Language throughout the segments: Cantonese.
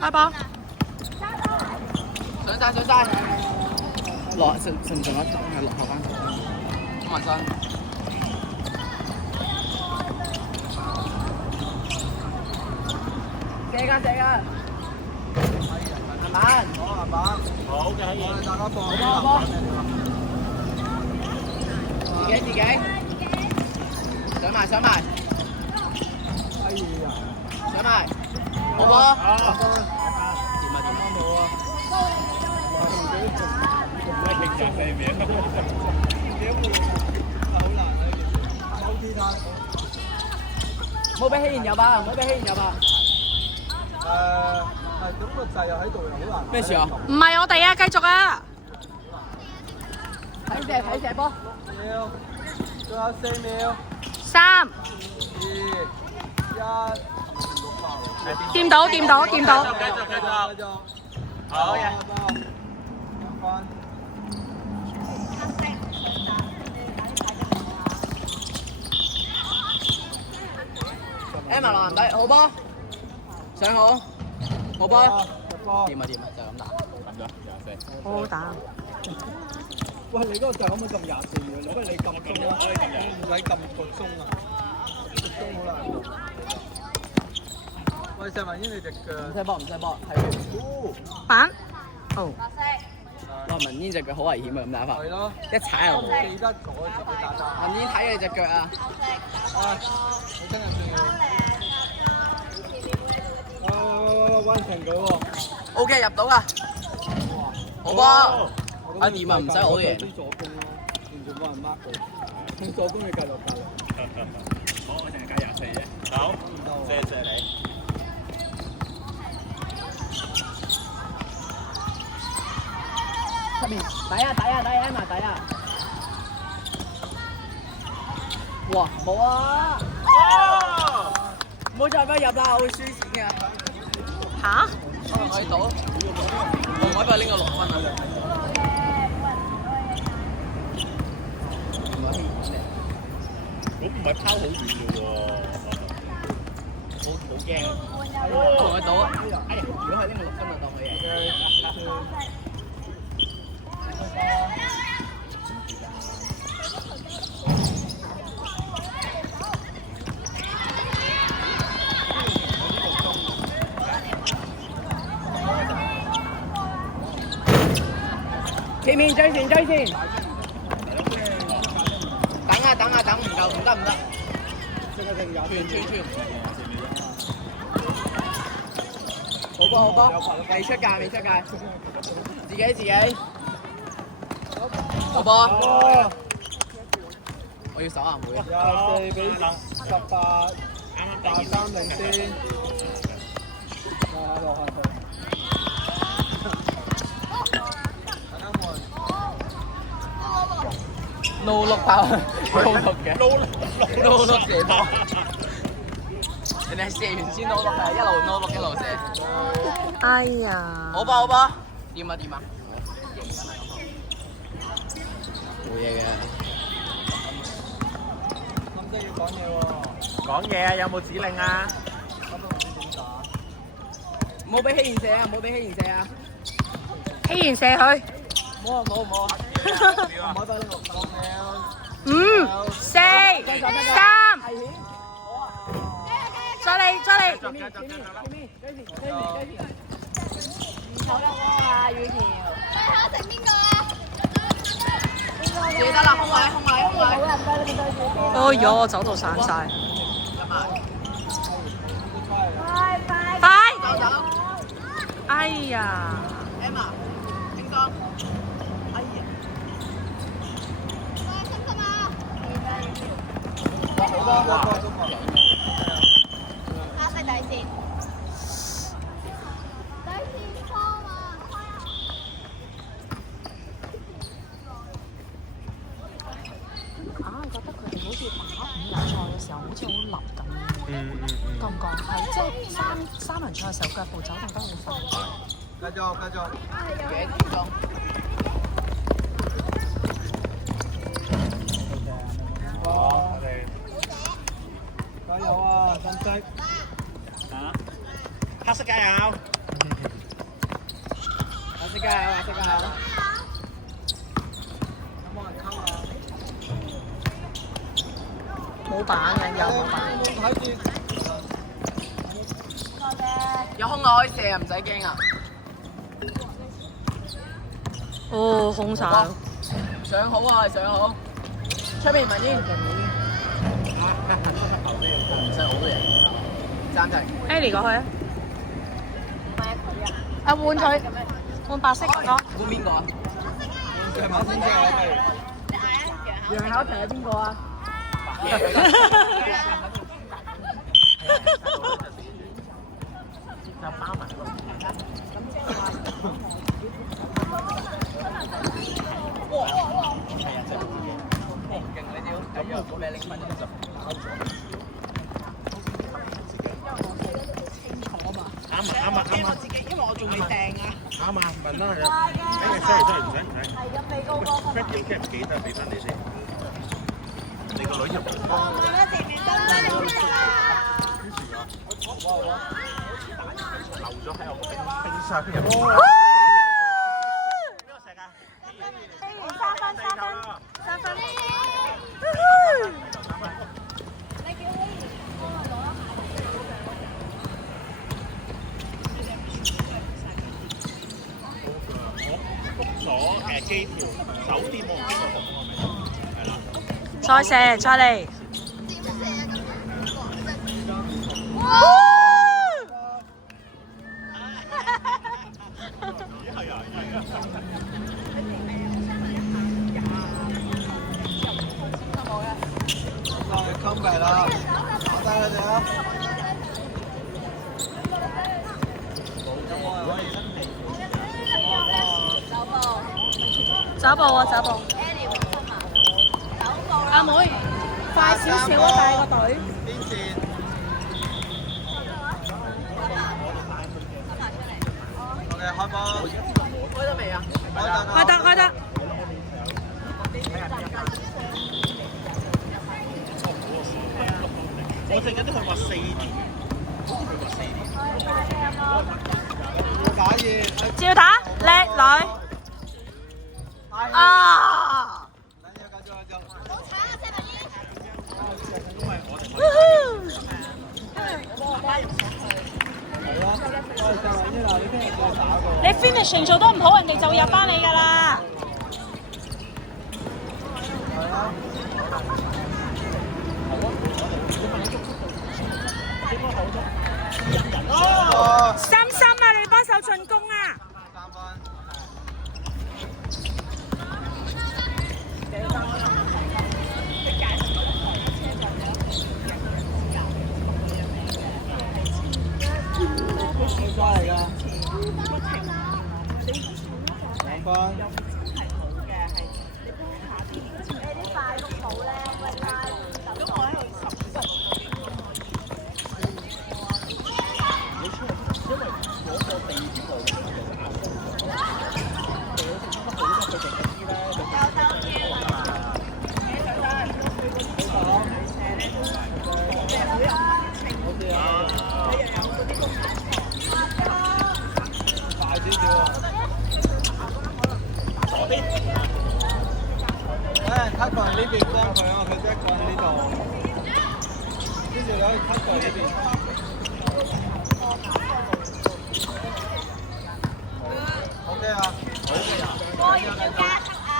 阿寶，上晒上晒，落順順順係落後翻，咁埋身。射㗎，慢慢，好嘅，可以。大家放，自己，上埋，上埋，好波，掂啊！冇俾希賢有吧？係咁個掣又喺度，又好難。咩事啊？唔係我哋啊，繼續啊！睇射波。秒，仲有4秒。3、2、1，掂到。繼續。好嘅。Emma 落籃底，好波，上好波，掂啊，就咁打，好好打。喂，你嗰個掣可唔可以撳24秒？如果你撳鐘啦，唔使撳個鐘啊，個鐘好難。喂，石文英你隻腳。唔使波，係。板。好。哇，文煙隻腳好危險啊！咁打法。係咯。一踩就冇。記得咗自己打打。文煙睇你隻腳啊！你真係喂，彎成佢喎。OK 入到㗎，好波。啊掂啊，唔使我贏。助攻咯，完全冇人 mark 佢。助攻你繼續打。我淨係計24啫。好，謝你。出面抵啊 Emma 抵啊！哇冇啊！唔好再俾入啦，我會輸錢㗎。嚇？我可以賭，我唔可以俾佢拎個6分啊！我唔係拋好遠嘅喎，好驚啊！同佢賭啊！哎呀，如果係拎個6分就當佢贏。前面追前，等唔夠，唔得，串，好波，未出界，自己，好波，我要手硬會24比18，3領先，落下去。no look 爆，no look 嘅，no look 射波，人哋係射完先 no look 嘅，一路 no look 一路射。哎呀！好波，掂啊！冇嘢嘅。咁即係要講嘢喎。講嘢啊！有冇指令啊？咁都唔知點打。唔好俾希賢射啊！希賢射佢。冇啊！唔好俾你6分5、4、3，再嚟。記得啦，空位。哎呦，走到散晒。快！走。哎呀！ Emma，輕鬆。哎呀！打晒底線。覺得佢哋好似打5人賽嘅時候，好似好立咁。覺唔覺？係即係三人賽嘅時候，腳步走動得好快。繼續。我哋加油啊！珍惜。黑色加油！我識㗎，我識㗎。有冇人溝啊？冇板嘅，有冇板？睇住。有空我可以射，唔使驚啊！哦，空晒。上好啊，上好。出面文煙。唔使好嘅，爭陣。 Ellie 過去啊！啊，換佢，換白色嗰個。換邊個啊？係馬先生啊，楊巧婷係邊個啊？就包埋。哇！係啊，真係好嘢。哦，勁你屌，係啊，咩拎分就包咗。啱啊！因為我仲未訂啊。啱啊，問啦係啊。sorry 唔使。係咁，你高哥。乜嘢嘅唔記得，俾翻你先。你個女入。我買咗前面得啦。留咗喺我個冰箱入邊。邊個食啊？三分。咗機票酒店我唔知個服務係咪？係啦。再射，再嚟。come back 啦，打低佢哋啊！走步啊，走步。阿妹，快少少啊，帶個隊。邊線？我哋開波。開得未啊？開得，開得。我淨係都佢話4點，佢話4點。打嘢。照打，叻女。啊！你 finishing 做得唔好，人哋就入翻你㗎啦。心心啊，你幫手進攻啊！花嚟㗎，2分。cut 過嚟呢邊幫佢啊！佢一個喺呢度，跟住你可以 cut 過嚟呢邊。OK 啊，好嘅啊，我要加速啊！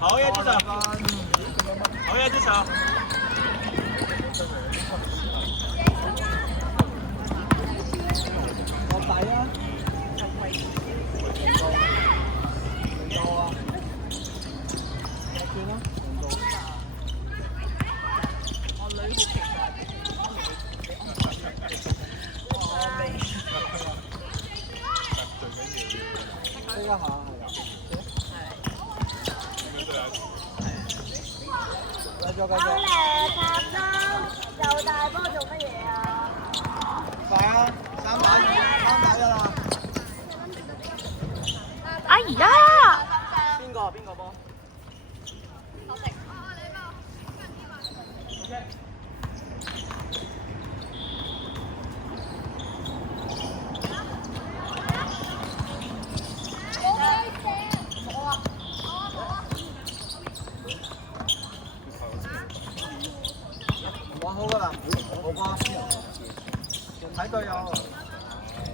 好嘢，支手，好嘢，支手。落底啊！一下係啊，繼續。插針又大波做乜嘢啊？快啊！3打1啦！哎呀！邊個波？我食。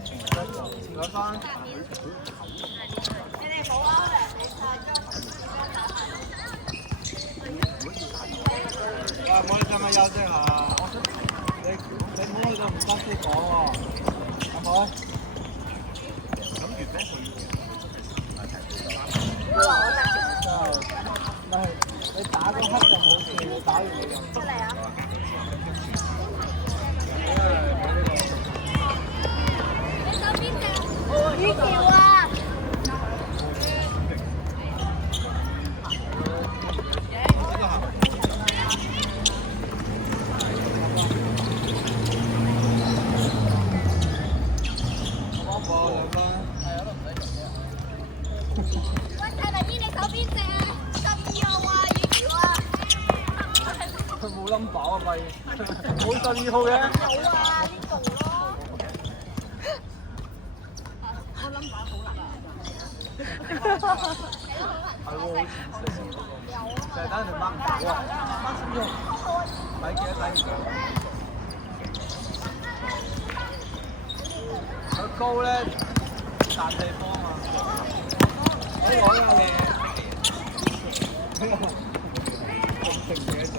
前嗰班。你哋冇啊？喂，唔好你今日休息下。你唔好去到唔得先講喎，係咪？真係，你打嗰刻就冇事，你打完你就出嚟啊！你手邊隻魚條啊！喂，細黎姨，你手邊隻啊？12號啊，魚條啊！佢冇冧飽啊咪，冇12號嘅。有啊，呢度咯。係喎，好似食嗰個，就係等人哋掹唔到啊！掹12號，抵幾多抵唔到？佢高咧，彈地方啊！我講有嘢，停寫咗。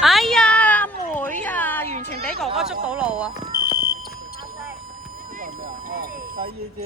哎呀，阿妹啊，完全俾哥哥捉到路啊！呢個係咩啊？哦，第二隻。